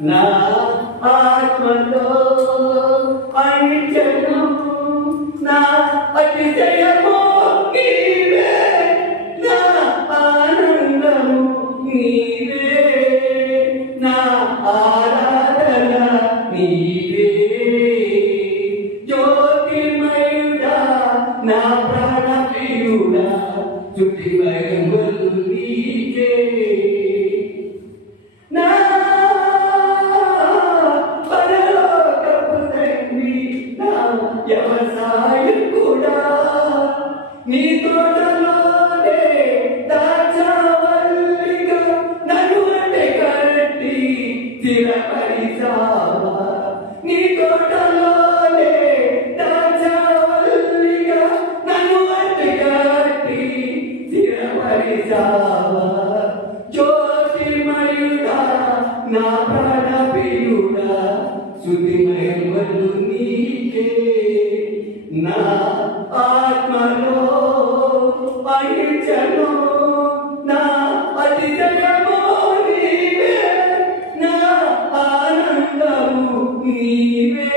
నా ఆత్మలో అనిచను నా అతిశయము నీవే నా ఆనందము నీవే నా ఆరాధన నీవే జ్యోతిర్మయుడా నా ప్రాణప్రియుడా స్తుతిమహిమలు నీకే నా పరలోకపు తండ్రి నా వ్యవసాయకుడా నీ తోటలోనే దాచవల్లిగా నన్ను కట్టి స్థిరపరిచావా నీ తోటలోనే దాచవల్లిగా నన్ను కట్టి స్థిరపరిచావా జ్యోతిర్మయుడా నా ప్రాణప్రియుడా స్తుతిమహిమలు నీకే నా ఆత్మలో అనిచను నా అతిశయము నీవే నా ఆనందము నీవే